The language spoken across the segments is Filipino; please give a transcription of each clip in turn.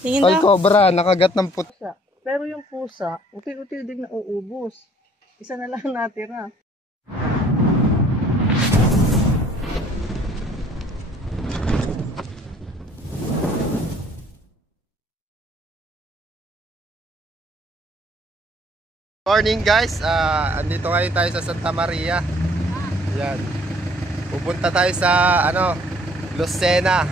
Tingin Toy daw. cobra, nakagat ng pusa. Pero yung pusa, uti-uti din na uubos. Isa na lang natira. Morning guys, andito ngayon tayo sa Santa Maria. Yan. Pupunta tayo sa Lucena.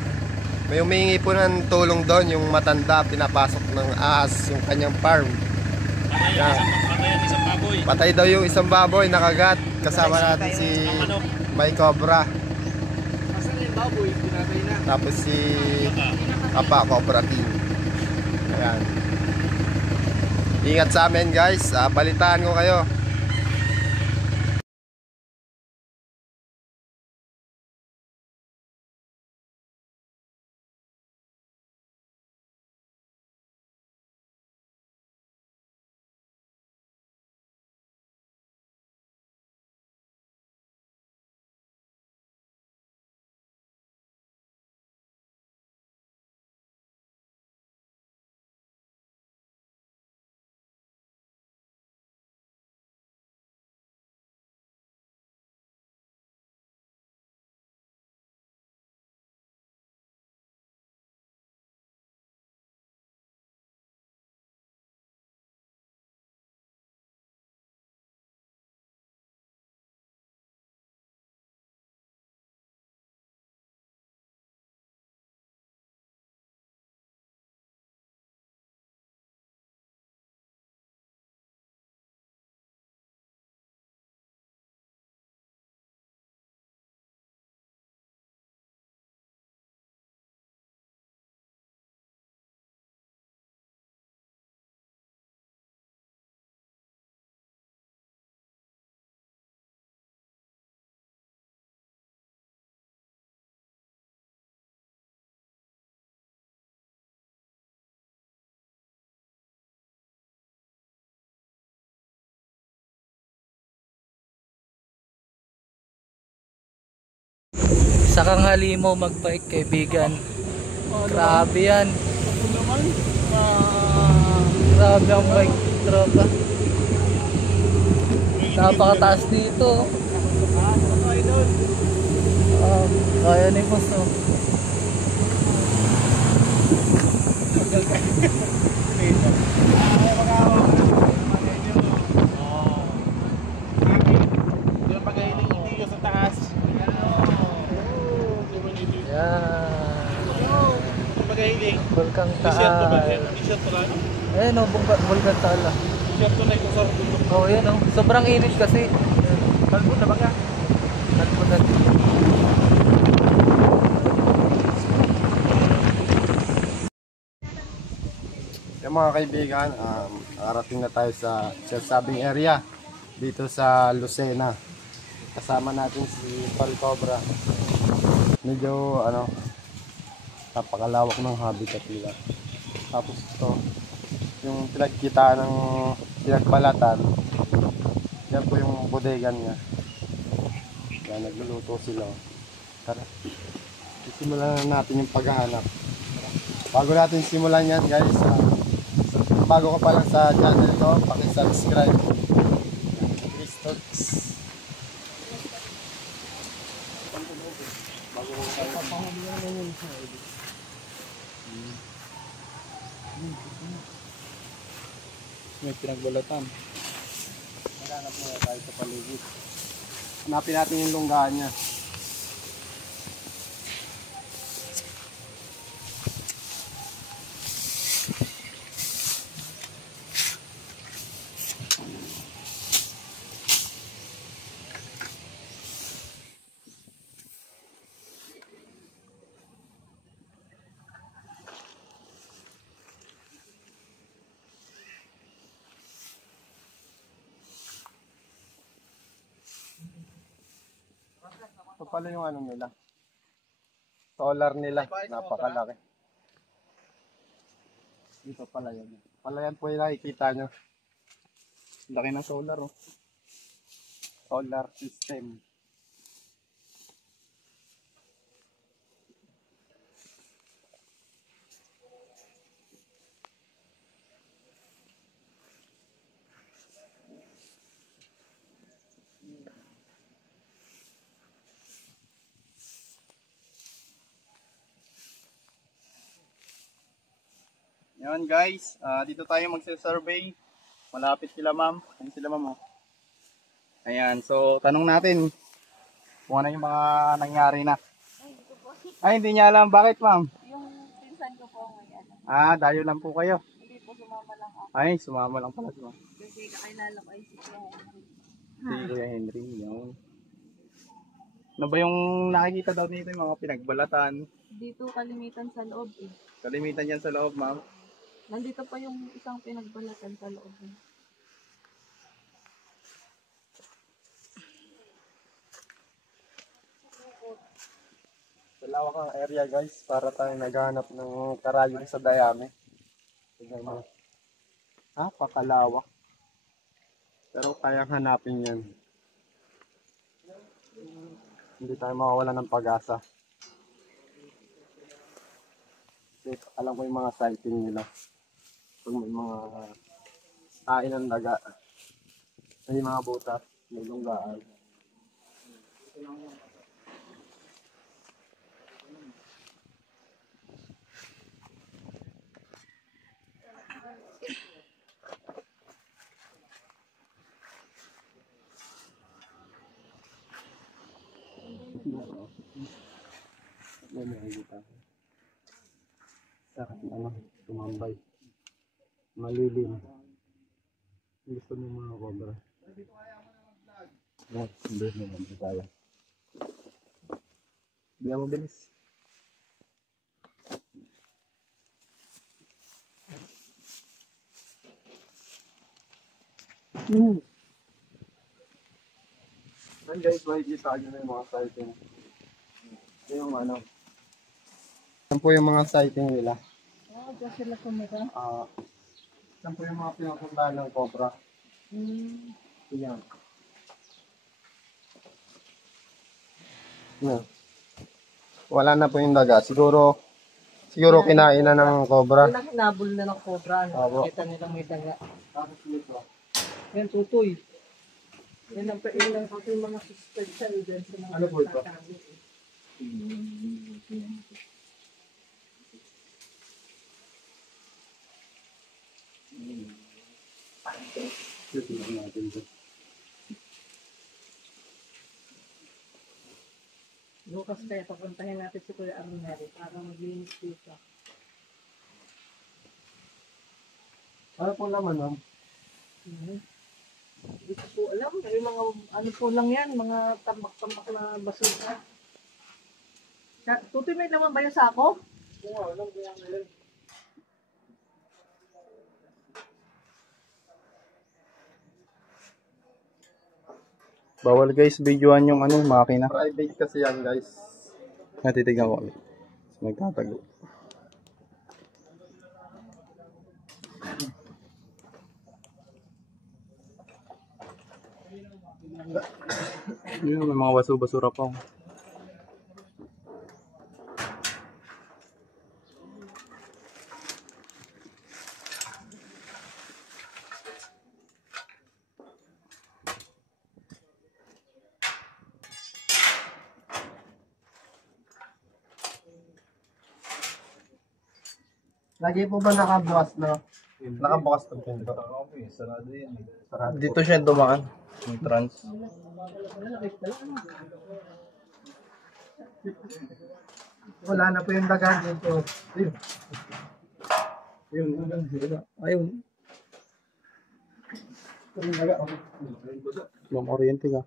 May humingi po ng tulong doon, yung matanda, pinapasok ng ahas yung kanyang farm. Yan. Patay daw yung isang baboy, nakagat. Kasama natin si May Cobra. Tapos si Papa Cobra Team. Ayan. Ingat sa amin guys, balitaan ko kayo. Sa kanghali mo magbike kaibigan. Grabe yan. Grabe ang bike tropa. Napakataas dito. Kaya ni boss oh. Bulkang Taal. Ayan o, Bulkang Taal ah. Oo yan o, sobrang init kasi. Kalbo na ba ka? Kalbo na. Yung mga kaibigan, nakarating na tayo sa sinasabing area dito sa Lucena. Kasama natin si Toy Cobra. Medyo napakalawak ng habitat nila. Tapos ito, yung pinagkita ng pinagbalatan, yan po yung bodegan niya. Yan, nagluluto sila. Tara, simulan na natin yung paghahanap. Bago natin simulan yan guys, bago ka pa lang sa channel ko, paki-subscribe. Please talks. Bago ko sa may pinagbalatan. Maghanap muna tayo sa paligid. Hanapin natin yung lunggaan niya. Ito pala yung nila. Solar nila. Napakalaki. Dito pala yun. Pala yan po yung nakikita nyo. Laki ng solar oh. Solar system. Yan guys, dito tayo magse-survey. Malapit sila ma'am. Ayan sila ma'am. Oh. Ayan, so tanong natin kung ano yung mga nangyari na. Ay, hindi niya alam. Bakit ma'am? Yung pinsan ko po may ano. Dayo lang po kayo. Hindi po sumama lang ako. Ay, sumama lang pala siya. Kasi kakilala ko ay si Kuya Henry. Si Kuya Henry, yun. Ano ba yung nakikita daw dito yung mga pinagbalatan? Dito kalimitan sa loob eh. Kalimitan yan sa loob ma'am. Nandito pa yung isang pinagbalatan sa loob eh. Malawak ang area guys, para tayo naghanap ng karayom sa dayami. Tignan mo. Pakalawak. Pero kayang hanapin yan. Hindi tayo mawawala ng pag-asa. Kasi alam ko yung mga sighting nila. Pag may mga tain ng daga, may mga butas, may lunggaan. May nakikita ko. Sakit tumambay. Malilim. Gusto mo mga cobra. Hindi naman tayo. Hindi mo bilis. Yan guys, makikita nyo na yung mga sighting. Ito yung yan po yung mga sighting nila. Diyan sila kumira. Yan po yung mga pinapuntahan ng cobra. Yan. Yan. Wala na po yung daga. Siguro kinain na ng cobra. Walang hinabol na ng cobra. Opo. Kita nilang may daga. Tapos dito. Yan, tutoy. Yan ang pailan ko yung mga suspensyon dyan sa mga Ano po ito? tatabi. Tignan natin ito. Bukas kaya papuntahin natin si Kuya Arneri para maglinis dito. Ano po naman, ma'am? Hindi ko po alam. May mga ano po lang yan, mga tambak-tambak na basura. Tutoy, may naman ba yung sako? Oo, alam ko yan ngayon. Bawal guys, videoan yung makina. Private kasi yan, guys. Natitigan ko ulit. Magtatago. Yun, may mga basura pa. Lagi po ba nakabukas na? Nakabukas ng pinto? Sarado yan. Sarado Dito siya dumaan. Yung trans. Wala na po yung daga dito. Ayun. Ayun. Yung daga. Yung kuryente ka.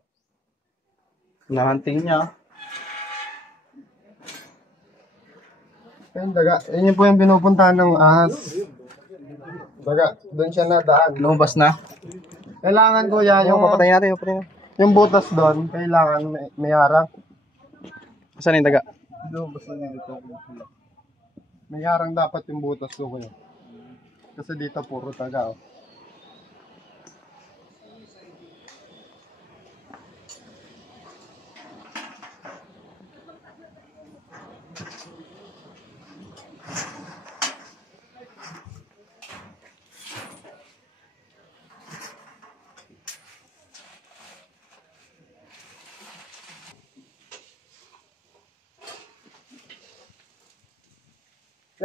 Nahunting niya. Yung daga. Yun po yung pinupuntahan ng ahas. Daga. Doon siya na daan. Lumabas na. Kailangan kuya Yung yung, papatay natin. Papatay natin. yung butas doon. Kailangan may harang. Saan yung daga? Basta dito. May harang dapat yung butas ko kuya. Kasi dito puro taga. Oh.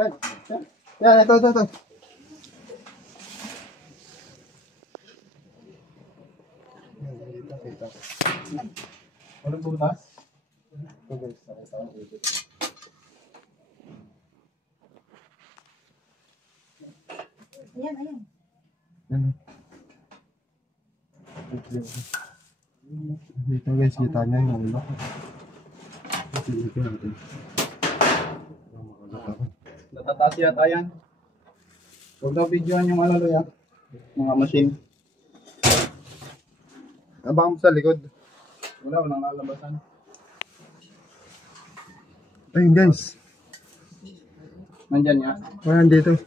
Yan, yan. Yan, ito. Ayan, ayan. Dito guys, kita niya yung ulo. Dito natin. Natataas yata yan. Huwag daw videoan yung alaloy ah. Mga machine. Abang mo sa likod. Walang lalabasan. Ayun guys. Nandyan yan. Ayan dito.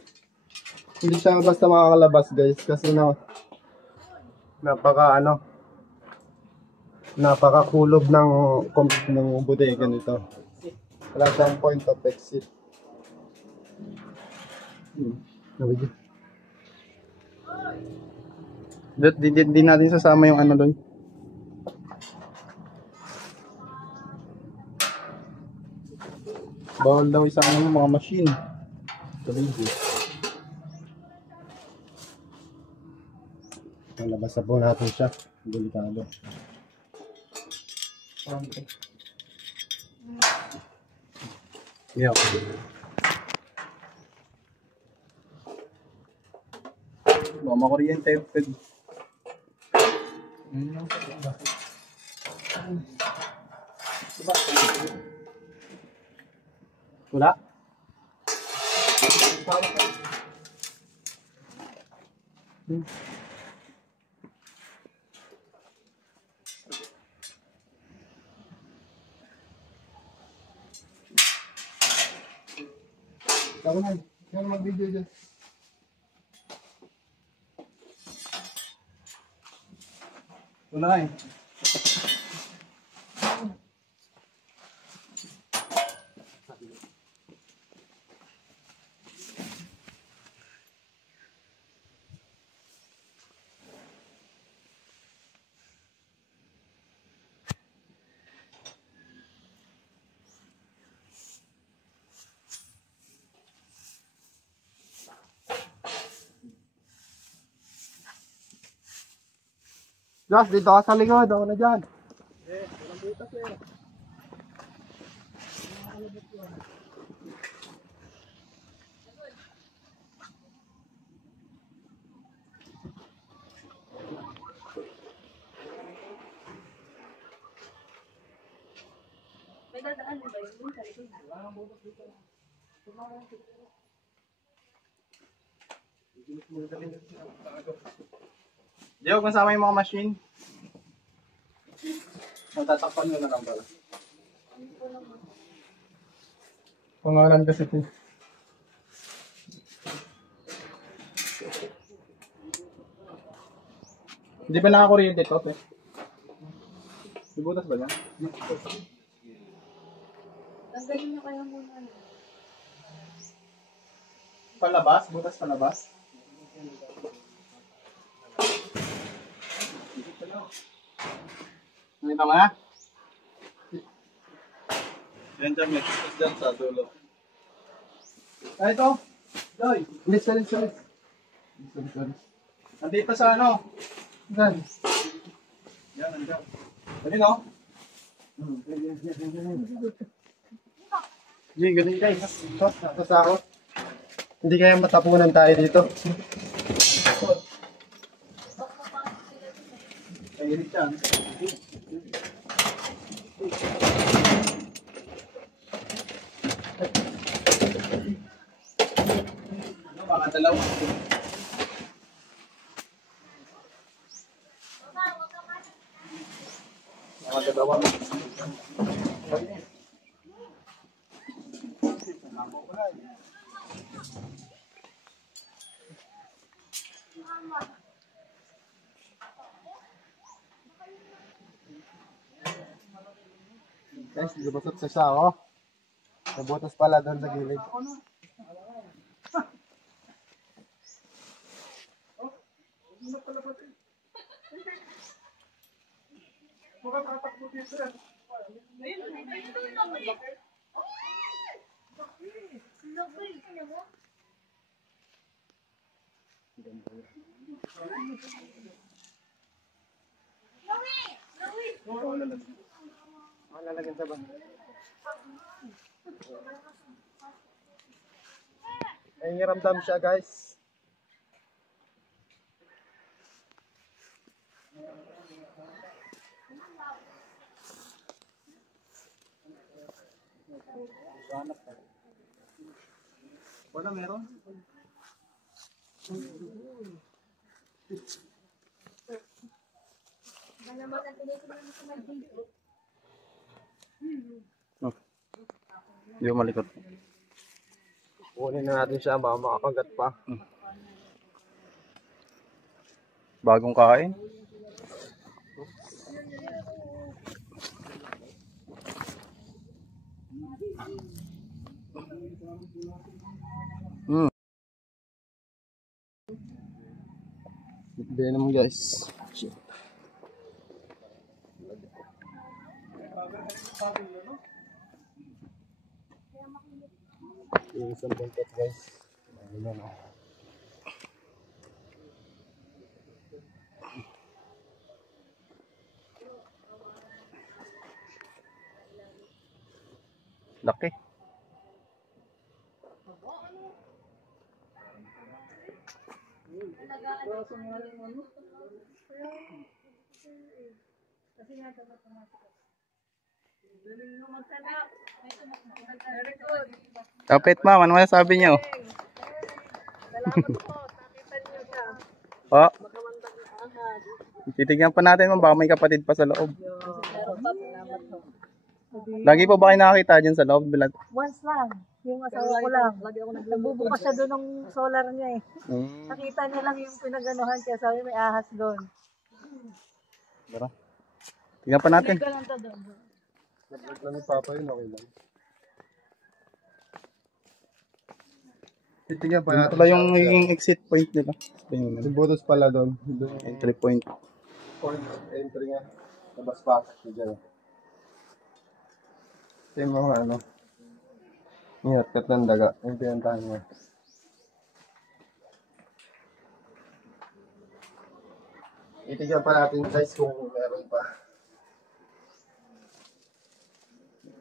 Hindi siya basta makakalabas guys kasi napakakulog ng bodega nito. Wala siyang point of exit. Nabigyan. Di natin sasama yung ano doon. Bawal daw isang mga machine. Tuloy. Malabas na po natin siya. Delikado. Yeah. Baka makuryente. Wala? Tama na. Kaya mag-video dyan. Wala eh. Josh, dito ka sa likod. Ako na dyan. May dadaan ba yun? Doon sa likod. Di huwag masama yung mga machine. Magtatakpan nyo na lang pala. Pangalan kasi ito. Hindi ba nakakuryente ito? Ibutas ba yan? Tanggalin niyo kaya muna. Palabas? Butas palabas? Nakita mo na? Yan dyan, may butas dyan sa dulo. Ah, ito! Doy! Alis. Nandito sa ano? Saan? Yan, nandiyan. Ano no? Jay, ganun guys. Tapos ako. Hindi kaya matapunan tayo dito. Ay, hirit yan. Ano, mga dalawa. Mga dalawa. Guys, lumusot sa sako. Nabutas pala doon sa gilid. Lalagyan sa bang. May ramdam siya guys. Wala, meron? Oh. Yung malikot. Kunin na natin siya, baka makapagat pa. Bagong kain. Venom guys. Yung isang buntot guys. Ayun o. Laki. Kapit ma'am, ano masasabi niyo? Oh. Titignan pa natin ma'am, baka may kapatid pa sa loob. Lagi pa ba kayo nakakita dyan sa loob? Once lang. Yung asawa ko lang. Nagbubukas siya doon ng solar niya eh. Nakita niya lang yung pinaganuhan kaya sabi may ahas doon. Tara. Tingnan pa natin. Nag-vlog lang ni Papa yun, okay lang. Titignan pa Ito natin. pala yung naging exit point nila. Yung butos pala doon. Entry point. Point entry nga. Labas-pasok siya dyan. Ito yung mga ano. Ingat, kat ng daga. Yung pinantahan mo. Itignan pa natin guys kung meron pa.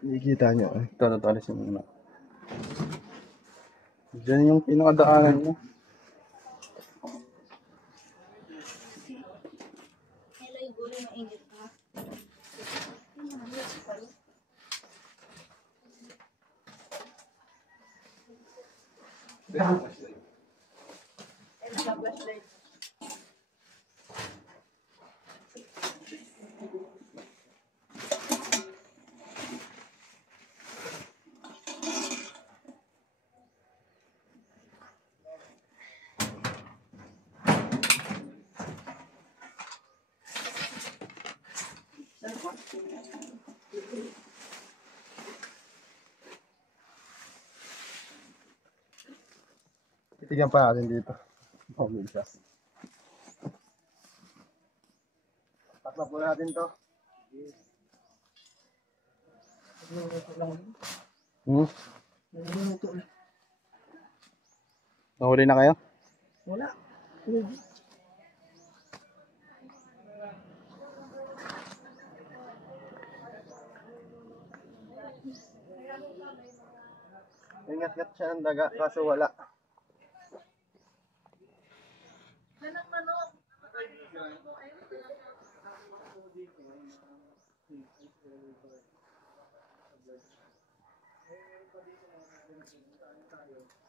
Nakikita nyo eh. Ito, alisin muna. Diyan yung pinakadaanan mo. Hello, yung gulo na ingit ha. Itignan pa natin dito. Pumil siya. Takla po natin to. Nahuli na kayo? Wala. Ingat-ngat siya ng daga kaso wala.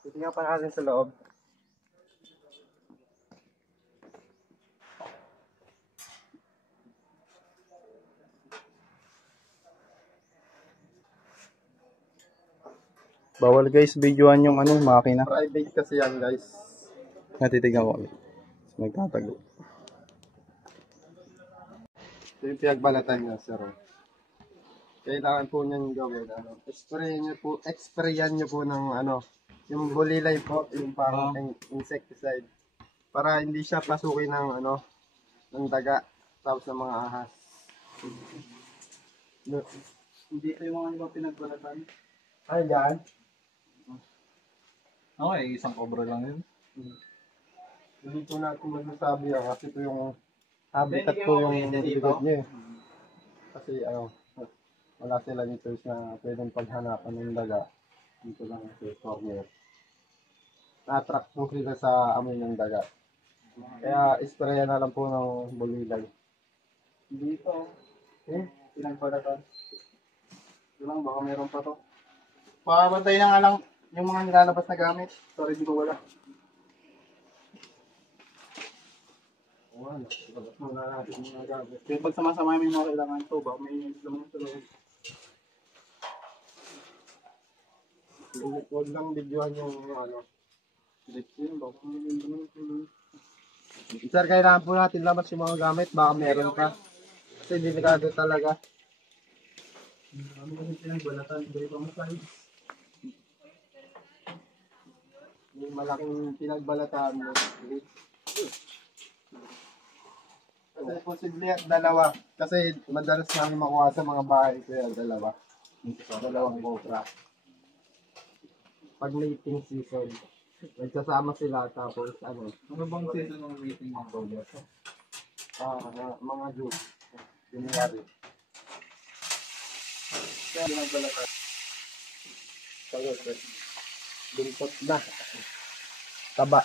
Titingnan pa natin sa loob. Bawal guys, videoan yung ano, makina. Private kasi yan guys. Natitignan ko ulit. Magtatago. Ito yung pinagbalatan niya, sir. Kailangan po niyan gawin. Sprayan niyo po ng ano, yung bulilay po, yung parang insecticide. Para hindi siya pasukin ng ano, ng daga, tapos ng mga ahas. Hindi ito yung mga ibang pinagbalatan. Ay, yan. Okay, isang cobra lang yun. Hindi po natin masasabi yan kasi ito yung habitat po yung likod niya eh. Kasi ano, wala sila dito na pwedeng paghanapan ng daga. Dito lang sa corner. Na-attract po sila sa amoy ng daga. Kaya isprayan na lang po ng bulilag. Dito. Ilan pala to? Ito lang, baka meron pa to. Pakapantay na nga lang yung mga nilalabas na gamit. Sorry, di ko wala. Wala. Labas muna natin yung mga gamit. Kaya pag sama-sama yung mga kailangan to, baka may init lang sa loob. Huwag lang videohan yung ano. Yun, baka may init lang sa loob. Sir, kailangan po natin labas yung mga gamit. Baka meron pa. Kasi delikado talaga. Kami kasi pinagbalatan, hindi pa masay. Yung malaking pinagbalatan. Kasi posible at dalawa. Kasi madalas namin makuha sa mga bahay. Kaya dalawa. Dalawang cobra. Pag mating season, nagsasama sila tapos ano, Ano bang season ng meeting ng Cobra? mga June. January. Kaya pinagbalatan. Buntot na. Taba.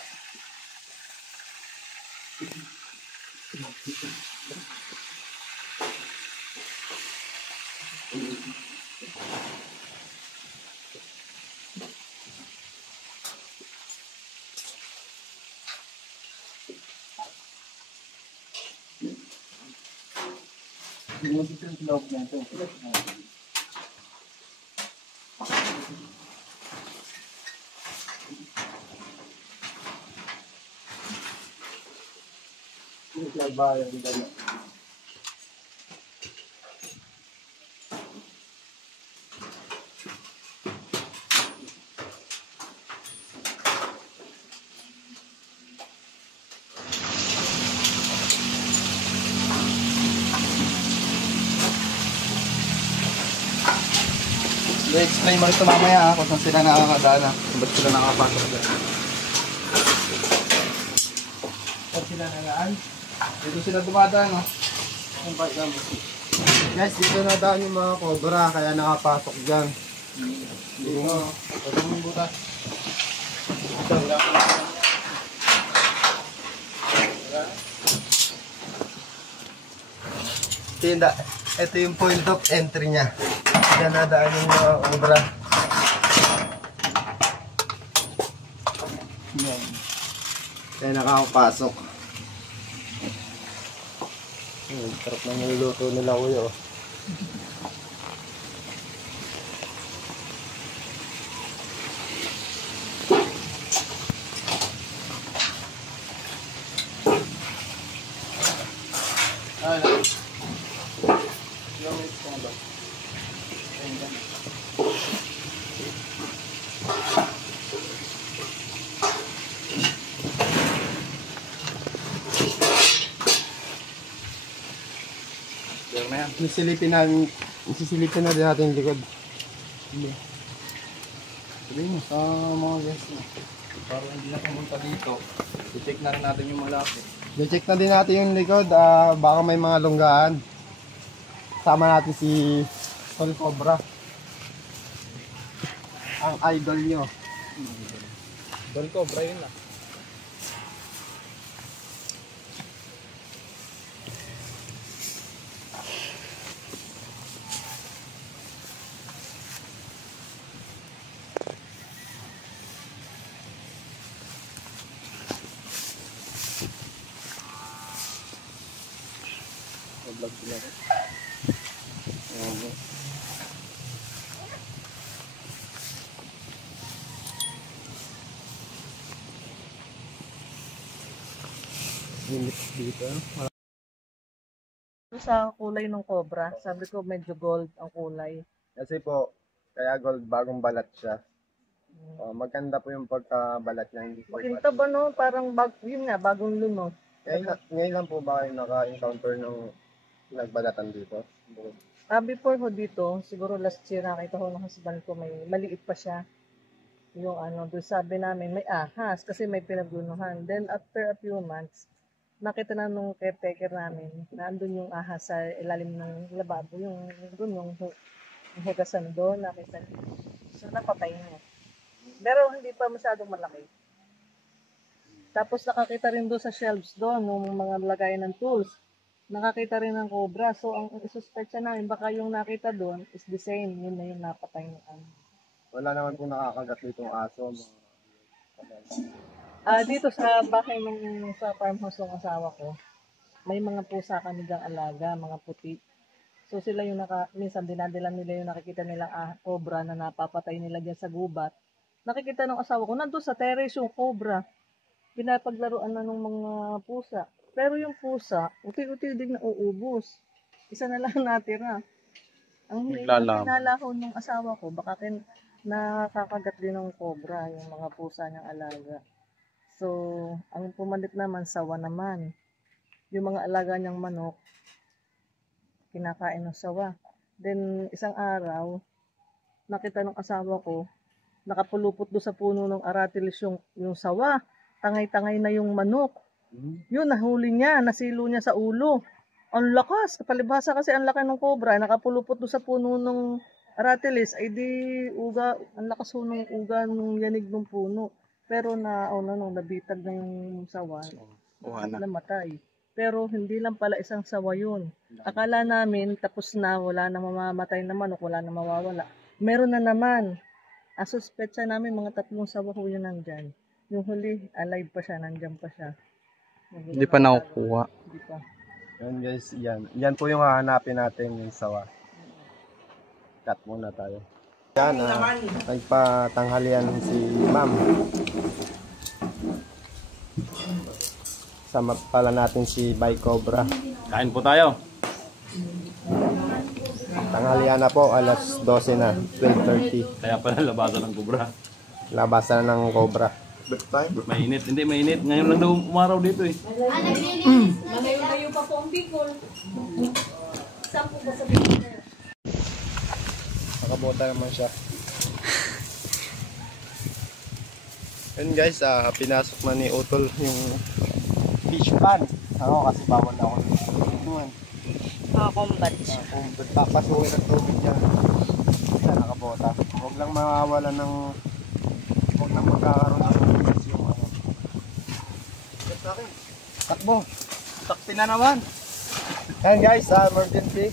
Hindi mo dito yung loob niya ito. Nagbayan dala. I-explain mo ito mamaya kung saan sila nakakadaan ba't sila nakapasok dyan. Saan sila nagaan? Dito sila dumadaan Kung bakit naman. Guys, dito na daan yung mga cobra kaya nakapasok dyan. Dito. Ito yung butas. Ito yung point of entry niya. Diyan na daan yung mga cobra. Kaya nakakapasok. Sarap na niluluto nila kuya. Sisilipin na din natin yung likod. Sabihin mo sa mga guests mo. Para hindi na pumunta dito. I-check na rin natin yung malapit. I-check na din natin yung likod. Baka may mga lunggaan. Sama natin si Sol Cobra. Ang idol nyo. Don Cobra yun lang. Vlog sila. Dito. Sa kulay ng cobra, sabi ko medyo gold ang kulay. Kasi po, kaya gold bagong balat siya. Maganda po yung pagkabalat niya. Hindi po Makinta ba no? Parang yun nga, bagong luno. ngayon lang po ba kayo naka-encounter ng nagbalatan dito? Before ho dito, siguro last year nakita ko ng husband ko, may maliit pa siya. Yung ano, doon sabi namin may ahas kasi may pinaglunuhan. Then after a few months, nakita na nung caretaker namin na andun yung ahas sa ilalim ng lababo, yung doon yung Yung higasan doon, nakita niya. So, napatay niya. Pero hindi pa masyadong malaki. Tapos nakakita rin doon sa shelves doon, ng mga lagayan ng tools. Nakakita rin ng cobra. So, ang isuspect namin, baka yung nakita doon is the same. Yun na yung napatay ng ano. Wala naman po nakakagat nitong aso. Dito sa bahay sa farmhouse ng asawa ko, may mga pusa kami dyang alaga, mga puti. So sila yung minsan dinadala nila yung nakikita nila cobra na napapatay nila dyan sa gubat. Nakikita ng asawa ko, nandun sa terrace yung cobra. Pinapaglaruan na ng mga pusa. Pero yung pusa, uti-uti din na uubos. Isa na lang natira. Ang hinala ko ng asawa ko, baka nakakagat din ng cobra yung mga pusa niyang alaga. So, ang pumalit naman, sawa naman. Yung mga alaga niyang manok, kinakain ng sawa. Then, isang araw, nakita ng asawa ko, nakapulupot do sa puno ng aratilis yung sawa. Tangay-tangay na yung manok. Yun, nahuli niya, nasilo niya sa ulo. Ang lakas, palibhasa kasi ang laki ng cobra, nakapulupot do sa puno ng aratilis, ay di uga, ang lakas ng uga ng yanig ng puno. Pero nabitag na yung sawa, namatay. Pero hindi lang pala isang sawa yun. Akala namin tapos na, wala na mamamatay na manok, wala na mawawala. Meron na naman. Suspetsa namin mga 3 sawa ho yun nandyan. Yung huli, alive pa siya, nandyan pa siya. Hindi pa nakukuha. Hindi pa. Yan guys, yan. Yan po yung hahanapin natin yung sawa. Cut muna tayo. Yan, nagpatanghalian si ma'am. Sama pala natin si Bay Cobra. Kain po tayo. Tanghalian na po, alas 12 na, 12:30. Kaya pala labasan ng cobra. Labasan na ng Cobra. Mainit. Hindi mainit. Ngayon lang daw umaraw dito eh. Nalayo pa po ang Bicol. Saan po ba sa Bicol? Nakabota naman siya. Yun guys, pinasok na ni Utol yung fish pan. Ako kasi bawal ako ng Combat. kung papasukin ang tubig niya, siya nakabota. Huwag lang mawawala ng, huwag lang magkakaroon ng yung ano. Yes, akin. Takbo. Sakti na naman. Yan guys, emergency.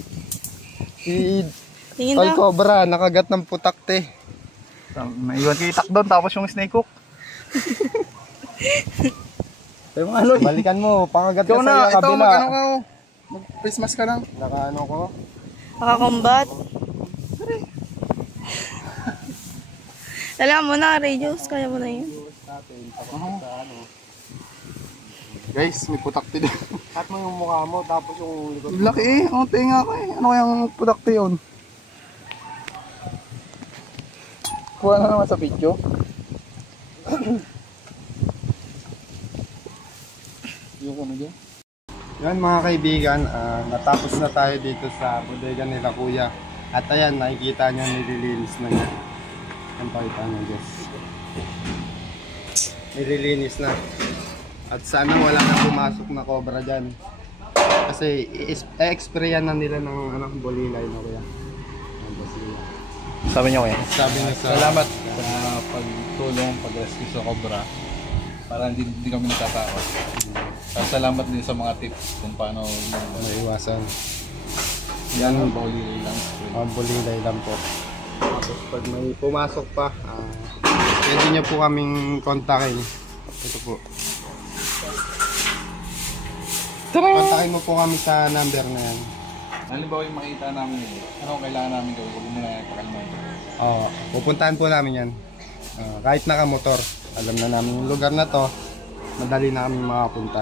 Si Bay Cobra, nakagat ng putakte. Naiwan kay itak doon tapos yung snake hook. Tayo mga aloy. Balikan mo, pangagat ka Ikaw sa na, ito kabila. mag-ano ka oh. Mag-face mask ka lang. Nakaano ko. Nakakombat. Alam mo na, radios. Kaya mo na yun. Guys, may putakti din. Cut mo yung mukha mo, tapos yung likod mo. Laki eh. Ang tinga ko eh. Ano kayang putakti yun? Kuha na naman sa video. Yung ano dyan? Yan mga kaibigan, natapos na tayo dito sa bodega nila kuya. At ayan, nakikita nyo, nililinis na niya. Yan pakita nyo guys. Nililinis na. At sana wala na pumasok na cobra dyan. Kasi i-sprayan na nila ng bolilay na kuya. Sabi niyo kaya? Sabi niya sa... Salamat sa pagtulong, pag-rescue sa cobra. Para hindi kami natatakot. Salamat din sa mga tips kung paano Maiwasan. yan ang bolilay lang. Bolilay lang po. Tapos pag may pumasok pa, pwede nyo po kaming kontakin. Ito po. Kontakin mo po kami sa number na yan. Halimbawa yung makita namin yun, ano ang kailangan namin gawin? Huwag mo na pakalman. Pupuntahan po namin yan. Kahit nakamotor, alam na namin yung lugar na to, madali na kami makapunta.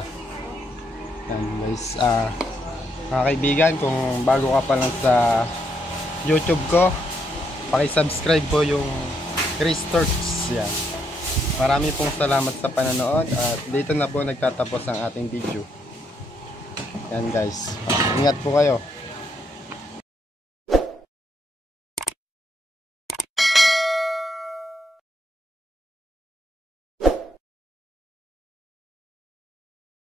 Yan guys, mga kaibigan, kung bago ka pa lang sa YouTube ko, paki-subscribe po yung Chris Turks. Yan. Marami pong salamat sa panonood at dito na po nagtatapos ang ating video. Yan guys, ingat po kayo.